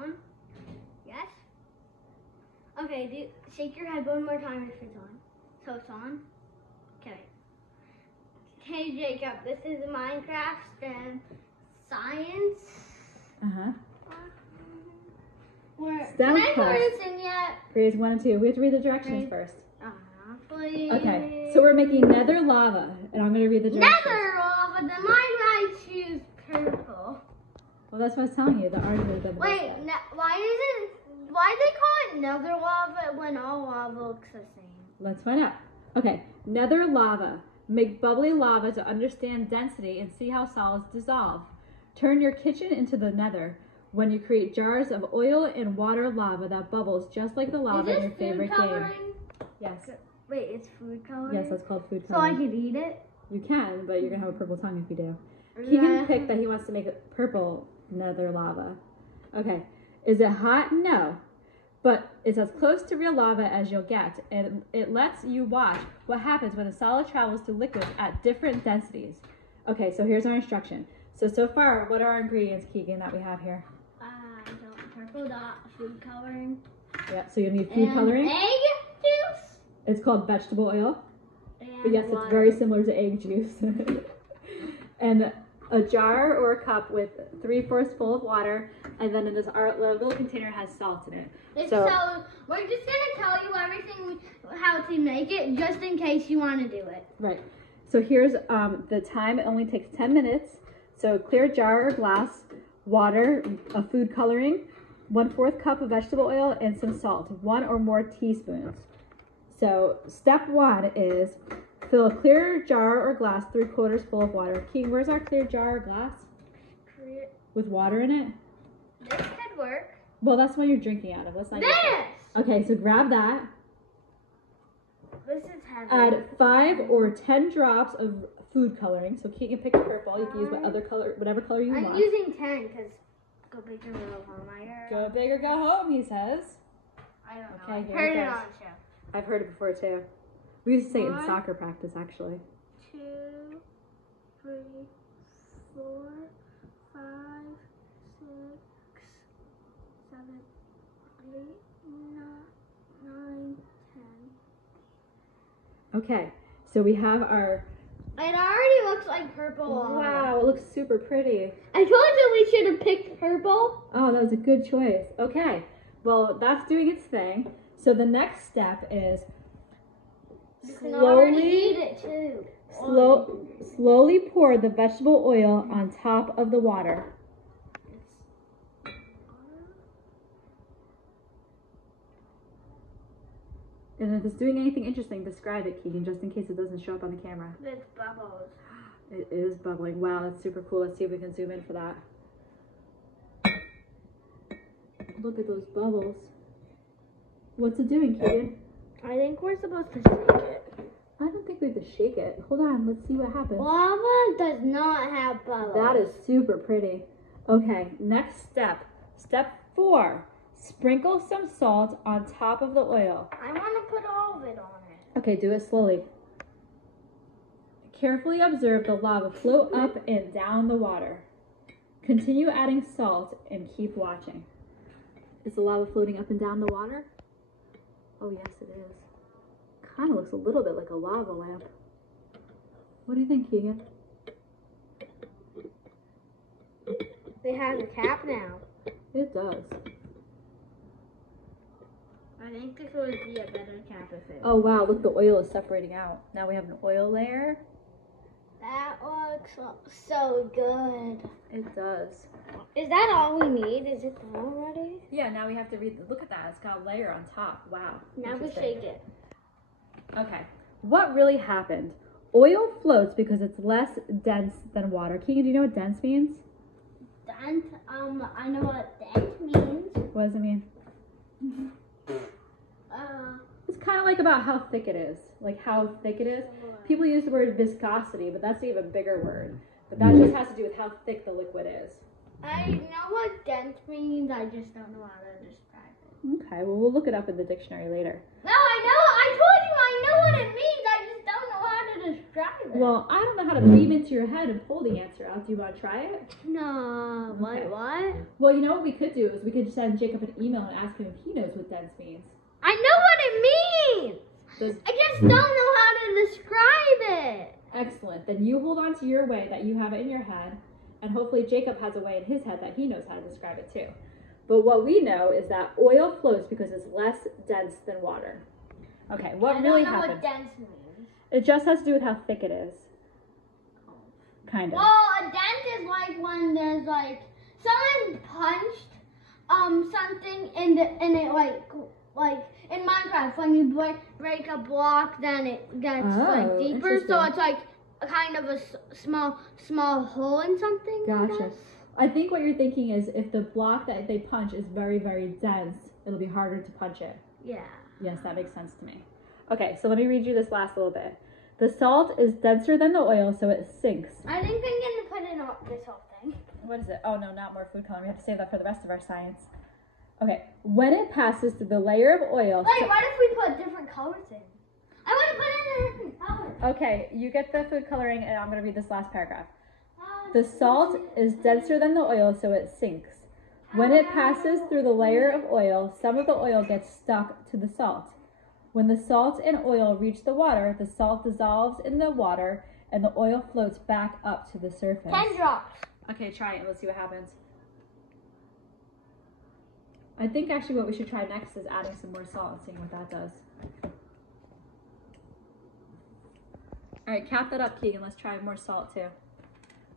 on? Yes? Okay, shake your head one more time if it's on. So it's on? Okay. Hey Jacob, this is Minecraft and science. Uh-huh. Can I learn this in yet? Grades 1 and 2. We have to read the directions first. Please. Okay, so we're making nether lava, and I'm going to read the directions. Nether lava, then I might choose purple. Well, that's what I was telling you. The already would have been the Wait, why do they call it nether lava when all lava looks the same? Let's find out. Okay, nether lava. Make bubbly lava to understand density and see how solids dissolve. Turn your kitchen into the nether when you create jars of oil and water lava that bubbles just like the lava in your favorite game. Yes. Wait, it's food coloring? Yes, that's called food So coloring. I could eat it? You can, but you're going to have a purple tongue if you do. Keegan picked that he wants to make a purple nether lava. Okay. Is it hot? No. But it's as close to real lava as you'll get, and it lets you watch what happens when a solid travels through liquids at different densities. Okay, so here's our instruction. So far, what are our ingredients, Keegan, that we have here? Purple dot, food coloring. Yeah, so you need food coloring. Egg juice? It's called vegetable oil. And But yes, water. it's very similar to egg juice. And a jar or a cup with 3/4 full of water, and then in this our little container has salt in it. So we're just gonna tell you everything how to make it, just in case you want to do it. Right. So here's the time. It only takes 10 minutes. So clear jar or glass, water, a food coloring, 1/4 cup of vegetable oil, and some salt, 1 or more teaspoons. So step 1 is fill a clear jar or glass 3/4 full of water. Keegan, where's our clear jar or glass? With water in it? This could work. Well, that's what you're drinking out of. Let's not use that. Okay, so grab that. This is heavy. Add 5 or 10 drops of food coloring. So Keegan picked purple. You can use whatever color you want. I'm using 10 because go big or go home. I heard. Go big or go home, he says. I don't know. Okay, I've here heard it it goes. on a show. I've heard it before too. We used to say it in 1, soccer practice, actually. 2, 3, 4, 5, 6, 7, 8, 9, 10. Okay, so we have our... It already looks like purple. Wow, it looks super pretty. I told you we should have picked purple. Oh, that was a good choice. Okay, well, that's doing its thing. So the next step is slowly pour the vegetable oil on top of the water. And if it's doing anything interesting, describe it, Keegan, just in case it doesn't show up on the camera. It's bubbles. It is bubbling. Wow, that's super cool. Let's see if we can zoom in for that. Look at those bubbles. What's it doing, Keegan? I think we're supposed to shake it. I don't think we have to shake it. Hold on, let's see what happens. Lava does not have bubbles. That is super pretty. Okay, next step. Step 4. Sprinkle some salt on top of the oil. I want to put all of it on it. Okay, do it slowly. Carefully observe the lava float up and down the water. Continue adding salt and keep watching. Is the lava floating up and down the water? Oh, yes, it is. Kind of looks a little bit like a lava lamp. What do you think, Keegan? It has a cap now. It does. I think this would be a better cap if it. Oh, wow, look, the oil is separating out. Now we have an oil layer. That looks so good. It does. Is that all we need? Is it done already? Yeah, now we have to look at that. It's got a layer on top. Wow. Now we shake it. Okay. What really happened? Oil floats because it's less dense than water. Keegan, do you know what dense means? Dent? I know what dent means. What does it mean? It's kind of like about how thick it is. Like how thick it is. People use the word viscosity, but that's an even bigger word. But that just has to do with how thick the liquid is. I know what dent means, I just don't know how to describe it. Okay, well, we'll look it up in the dictionary later. No, I know, I told you I know what it means, I just don't know how to describe it. describe it. Well, I don't know how to beam into your head and pull the answer out. Do you want to try it? No. Okay. What? Well, you know what we could do is we could send Jacob an email and ask him if he knows what dense means. I know what it means. I just don't know how to describe it. Excellent. Then you hold on to your way that you have it in your head, and hopefully Jacob has a way in his head that he knows how to describe it too. But what we know is that oil floats because it's less dense than water. Okay, what really happens? I don't know what dense means. It just has to do with how thick it is. Kind of. Well, a dent is like when there's like someone punched something in it like in Minecraft when you break a block, then it gets like deeper, so it's like a kind of a small hole in something. Gotcha. I think what you're thinking is if the block that they punch is very, very dense, it'll be harder to punch it. Yeah. Yes, that makes sense to me. Okay, so let me read you this last little bit. The salt is denser than the oil, so it sinks. I think I'm gonna put in this whole thing. What is it? Oh no, not more food coloring. We have to save that for the rest of our science. Okay, when it passes through the layer of oil... Wait, what if we put different colors in? I want to put in a different color. Okay, you get the food coloring, and I'm going to read this last paragraph. The salt is denser than the oil, so it sinks. When it passes through the layer of oil, some of the oil gets stuck to the salt. When the salt and oil reach the water, the salt dissolves in the water, and the oil floats back up to the surface. 10 drops. Okay, try it. Let's see what happens. I think actually what we should try next is adding some more salt and seeing what that does. All right, cap that up, Keegan. Let's try more salt too.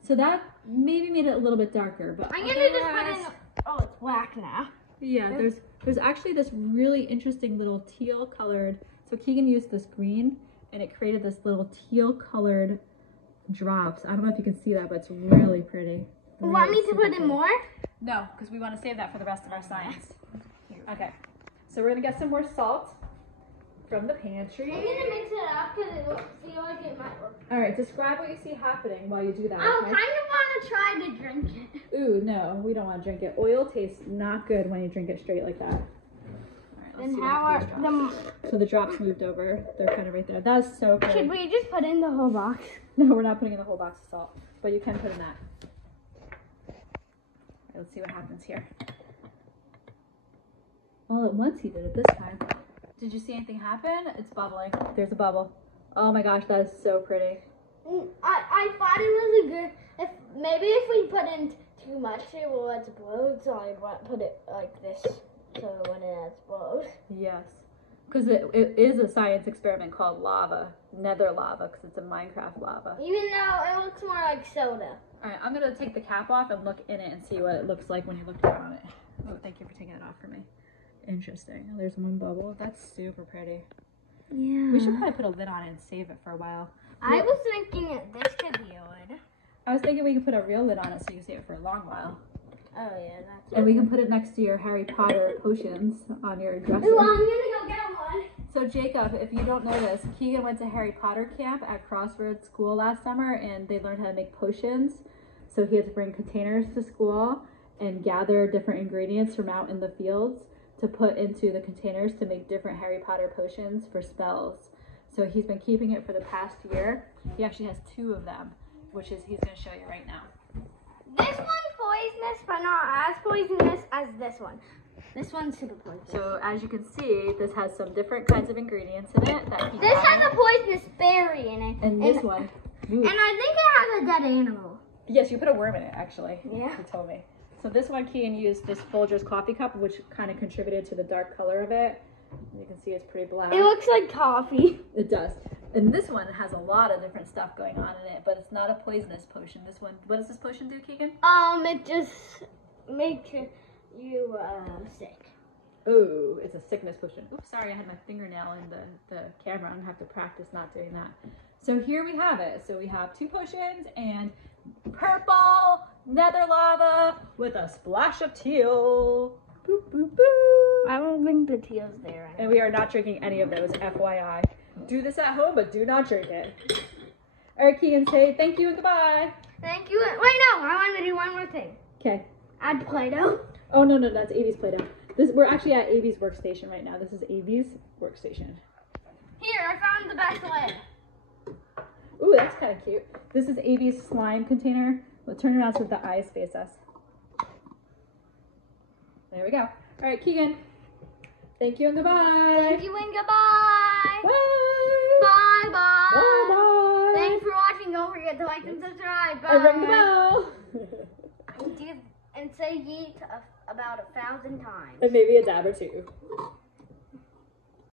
So that maybe made it a little bit darker, but I'm gonna just put in. Oh, it's black now. Yeah, there's actually this really interesting little teal colored. So Keegan used this green, and it created this little teal colored drops. I don't know if you can see that, but it's really pretty. You want me to put in more? No, because we want to save that for the rest of our science. Okay, so we're gonna get some more salt from the pantry. I'm gonna mix it up because it feels like it might work. All right, describe what you see happening while you do that. I Okay? kind of want to try to drink it. Ooh, no, we don't want to drink it. Oil tastes not good when you drink it straight like that. All right, let's Then see how what are happens to these drops. So the drops moved over. They're kind of right there. That's so good. Should we just put in the whole box? No, we're not putting in the whole box of salt, but you can put in that. All right, let's see what happens here. All at once he did it this time. Did you see anything happen? It's bubbling. There's a bubble. Oh my gosh, that is so pretty. I thought it was a good. Maybe if we put in too much, it will explode. So I want to put it like this, so when it explodes. Yes, because it is a science experiment called lava, Nether Lava, because it's a Minecraft lava. Even though it looks more like soda. All right, I'm gonna take the cap off and look in it and see what it looks like when you look down on it. Oh, thank you for taking it off for me. Interesting. Oh, there's one bubble. That's super pretty. Yeah. We should probably put a lid on it and save it for a while. I was thinking this could be a lid. I was thinking we could put a real lid on it so you can save it for a long while. Oh yeah, that's. And we can put it next to your Harry Potter potions on your dresser. Ooh, I'm gonna go get one. So Jacob, if you don't know this, Keegan went to Harry Potter camp at Crossroads School last summer, and they learned how to make potions. So he had to bring containers to school and gather different ingredients from out in the fields to put into the containers to make different Harry Potter potions for spells. So he's been keeping it for the past year. He actually has 2 of them, which is he's going to show you right now. This one's poisonous, but not as poisonous as this one. This one's super poisonous. So as you can see, this has some different kinds of ingredients in it that he This has a poisonous berry in it. And this one. Ooh. And I think it has a dead animal. Yes, you put a worm in it, actually. Yeah. He told me. So this one, Keegan used this Folgers coffee cup, which kind of contributed to the dark color of it. You can see it's pretty black. It looks like coffee. It does. And this one has a lot of different stuff going on in it, but it's not a poisonous potion. This one, what does this potion do, Keegan? It just makes you sick. Ooh, it's a sickness potion. Oops, sorry, I had my fingernail in the camera. I'm gonna have to practice not doing that. So here we have it. So we have 2 potions and purple Nether Lava with a splash of teal. Boop, boop, boop. I don't think the teal's there. And we are not drinking any of those, FYI. Do this at home, but do not drink it. All right, Keegan, say thank you and goodbye. Thank you. Wait, no, I want to do one more thing. Okay. Add Play-Doh. Oh, no, that's Avi's Play-Doh. We're actually at Avi's workstation right now. This is Avi's workstation. Here, I found the best lid. Ooh, that's kind of cute. This is Avi's slime container. We'll turn around so that the eyes face us. There we go. All right, Keegan. Thank you and goodbye. Thank you and goodbye. Bye. Bye bye. Bye bye. Thanks for watching. Don't forget to like and subscribe. Bye. And ring the bell. And say yeet about 1,000 times. And maybe a dab or two.